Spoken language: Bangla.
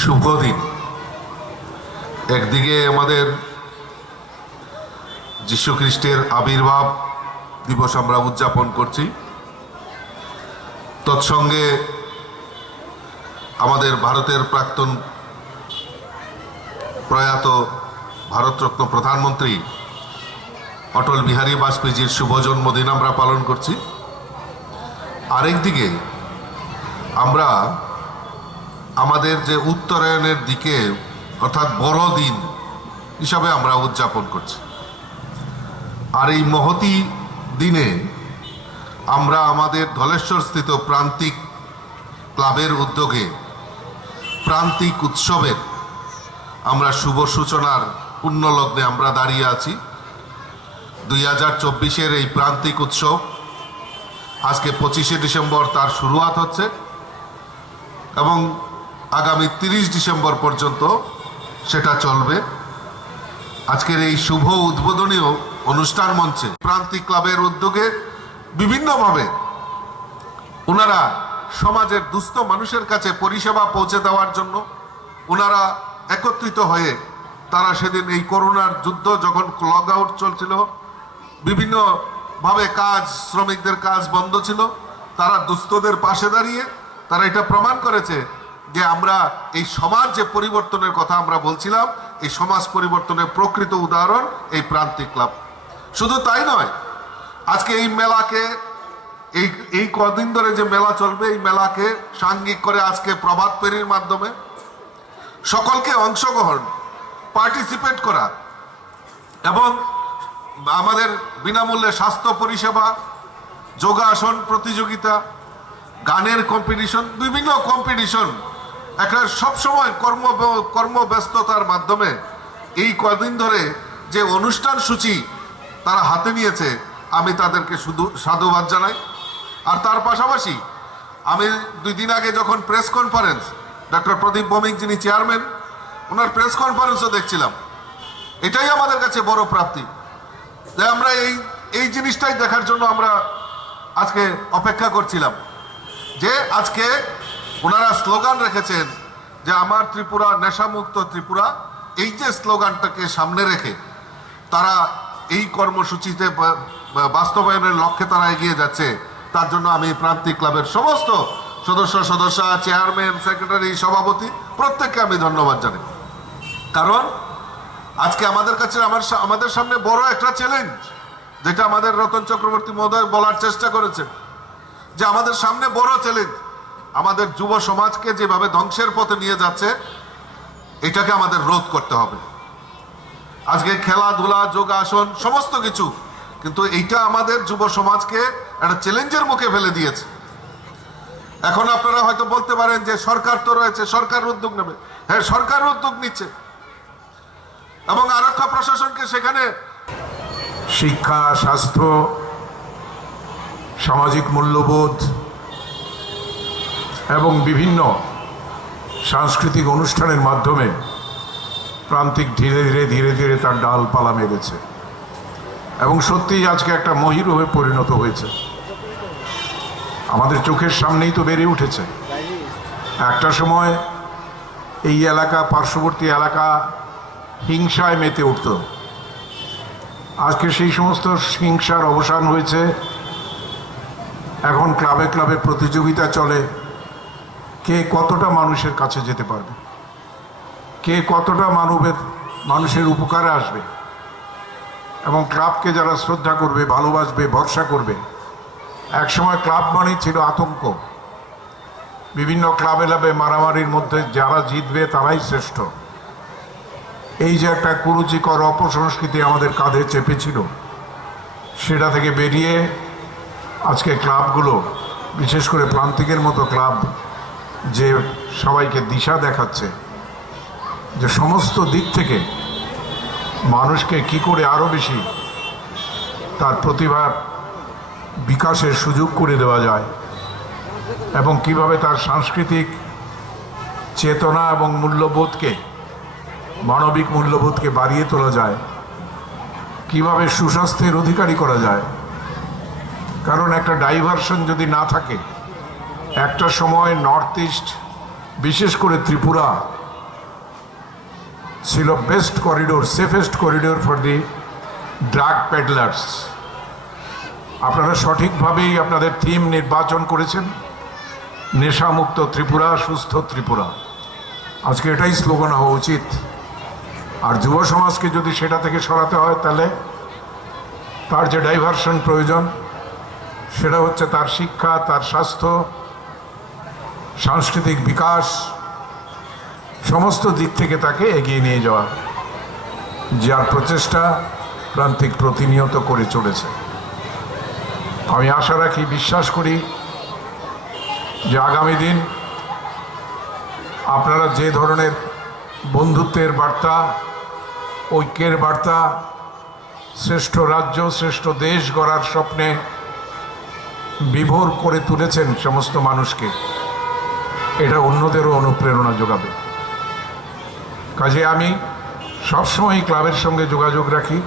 শুভ দিন। একদিকে আমাদের যীশু খ্রিস্টের আবির্ভাব দিবস আমরা উদযাপন করছি, তৎসঙ্গে আমাদের ভারতের প্রাক্তন প্রয়াত ভারতরত্ন প্রধানমন্ত্রী অটল বিহারী বাজপেয়ীজির শুভ জন্মদিন আমরা পালন করছি। আরেকদিকে আমরা আমাদের যে উত্তরায়ণের দিকে অর্থাৎ বড়দিন হিসাবে আমরা উদযাপন করছি। আর এই মহতী দিনে আমরা আমাদের ধলেশ্বর স্থিত প্রান্তিক ক্লাবের উদ্যোগে প্রান্তিক উৎসবের আমরা শুভ সূচনার পুণ্যলগ্নে আমরা দাঁড়িয়ে আছি। 2024-এর এই প্রান্তিক উৎসব আজকে 25শে ডিসেম্বর তার শুরুয়াত হচ্ছে এবং আগামী 30 ডিসেম্বর পর্যন্ত সেটা চলবে। আজকের এই শুভ উদ্বোধনীয় অনুষ্ঠান মঞ্চে প্রান্তিক ক্লাবের উদ্যোগে বিভিন্নভাবে ওনারা সমাজের দুস্থ মানুষের কাছে পরিষেবা পৌঁছে দেওয়ার জন্য ওনারা একত্রিত হয়ে তারা সেদিন এই করোনার যুদ্ধ যখন লক আউট চলছিল, বিভিন্নভাবে কাজ, শ্রমিকদের কাজ বন্ধ ছিল, তারা দুস্থদের পাশে দাঁড়িয়ে তারা এটা প্রমাণ করেছে যে আমরা এই সমাজ যে পরিবর্তনের কথা আমরা বলছিলাম, এই সমাজ পরিবর্তনের প্রকৃত উদাহরণ এই প্রান্তিক ক্লাব। শুধু তাই নয়, আজকে এই মেলাকে এই কদিন ধরে যে মেলা চলবে, এই মেলাকে সাঙ্গিক করে আজকে প্রভাত ফেরির মাধ্যমে সকলকে অংশগ্রহণ, পার্টিসিপেট করা এবং আমাদের বিনামূল্যে স্বাস্থ্য পরিষেবা, যোগাসন প্রতিযোগিতা, গানের কম্পিটিশন, বিভিন্ন কম্পিটিশন, একটা সবসময় কর্মব্যস্ততার মাধ্যমে এই কদিন ধরে যে অনুষ্ঠান সূচি তারা হাতে নিয়েছে, আমি তাদেরকে শুধু সাধুবাদ জানাই। আর তার পাশাপাশি আমি 2 দিন আগে যখন প্রেস কনফারেন্স, ডক্টর প্রদীপ ভৌমিক যিনি চেয়ারম্যান, ওনার প্রেস কনফারেন্সও দেখছিলাম। এটাই আমাদের কাছে বড় প্রাপ্তি যে আমরা এই জিনিসটাই দেখার জন্য আমরা আজকে অপেক্ষা করছিলাম যে আজকে ওনারা স্লোগান রেখেছেন যে আমার ত্রিপুরা, নেশামুক্ত ত্রিপুরা। এই যে স্লোগানটাকে সামনে রেখে তারা এই কর্মসূচিতে বাস্তবায়নের লক্ষ্যে তারা এগিয়ে যাচ্ছে, তার জন্য আমি প্রান্তিক ক্লাবের সমস্ত সদস্য, চেয়ারম্যান, সেক্রেটারি, সভাপতি প্রত্যেককে আমি ধন্যবাদ জানাই। কারণ আজকে আমাদের কাছে আমাদের সামনে বড় একটা চ্যালেঞ্জ, যেটা আমাদের রতন চক্রবর্তী মহোদয় বলার চেষ্টা করেছেন যে আমাদের সামনে বড় চ্যালেঞ্জ আমাদের যুব সমাজকে যেভাবে ধ্বংসের পথে নিয়ে যাচ্ছে, এটাকে আমাদের রোধ করতে হবে। আজকে খেলাধুলা, যোগাসন সমস্ত কিছু, কিন্তু এইটা আমাদের যুব সমাজকে একটা চ্যালেঞ্জের মুখে ফেলে দিয়েছে। এখন আপনারা হয়তো বলতে পারেন যে সরকার তো রয়েছে, সরকার উদ্যোগ নেবে। হ্যাঁ, সরকার উদ্যোগ নিচ্ছে এবং আরক্ষা প্রশাসনকে সেখানে শিক্ষা, স্বাস্থ্য, সামাজিক মূল্যবোধ এবং বিভিন্ন সাংস্কৃতিক অনুষ্ঠানের মাধ্যমে প্রান্তিক ধীরে ধীরে তার ডালপালা মেরেছে এবং সত্যিই আজকে একটা মহিরূপে পরিণত হয়েছে। আমাদের চোখের সামনেই তো বেড়ে উঠেছে। একটা সময় এই এলাকা, পার্শ্ববর্তী এলাকা হিংসায় মেতে উঠত। আজকে সেই সমস্ত হিংসার অবসান হয়েছে। এখন ক্লাবে ক্লাবে প্রতিযোগিতা চলে, কে কতটা মানুষের কাছে যেতে পারবে, কে কতটা মানুষের উপকারে আসবে এবং ক্লাবকে যারা শ্রদ্ধা করবে, ভালোবাসবে, ভরসা করবে। একসময় ক্লাব মানে ছিল আতঙ্ক। বিভিন্ন ক্লাবে ক্লাবে মারামারির মধ্যে যারা জিতবে তারাই শ্রেষ্ঠ। এই যে একটা কুরুচিকর অপসংস্কৃতি আমাদের কাঁধে চেপেছিল, সেটা থেকে বেরিয়ে আজকে ক্লাবগুলো, বিশেষ করে প্রান্তিকের মতো ক্লাব, যে সবাইকে দিশা দেখাচ্ছে যে সমস্ত দিক থেকে মানুষকে কি করে আরও বেশি তার প্রতিভার বিকাশের সুযোগ করে দেওয়া যায় এবং কিভাবে তার সাংস্কৃতিক চেতনা এবং মূল্যবোধকে, মানবিক মূল্যবোধকে বাড়িয়ে তোলা যায়, কিভাবে সুস্বাস্থ্যের অধিকারী করা যায়। কারণ একটা ডাইভারশন যদি না থাকে, একটা সময় নর্থ ইস্ট, বিশেষ করে ত্রিপুরা ছিল best corridor, safest corridor for the drug peddlers. আপনারা সঠিকভাবেই আপনাদের থিম নির্বাচন করেছেন, নেশামুক্ত ত্রিপুরা, সুস্থ ত্রিপুরা। আজকে এটাই স্লোগান হওয়া উচিত। আর যুব সমাজকে যদি সেটা থেকে সরাতে হয়, তাহলে তার যে ডাইভারশন প্রয়োজন, সেটা হচ্ছে তার শিক্ষা, তার স্বাস্থ্য, সাংস্কৃতিক বিকাশ, সমস্ত দিক থেকে তাকে এগিয়ে নিয়ে যাওয়া, যার প্রচেষ্টা প্রান্তিক প্রতিনিয়ত করে চলেছে। আমি আশা রাখি, বিশ্বাস করি যে আগামী দিন আপনারা যে ধরনের বন্ধুত্বের বার্তা, ঐক্যের বার্তা, শ্রেষ্ঠ রাজ্য, শ্রেষ্ঠ দেশ গড়ার স্বপ্নে বিভোর করে তুলেছেন সমস্ত মানুষকে, এটা অন্যদেরও অনুপ্রেরণা যোগাবে। কাজে আমি সবসময় ক্লাবের সঙ্গে যোগাযোগ রাখি।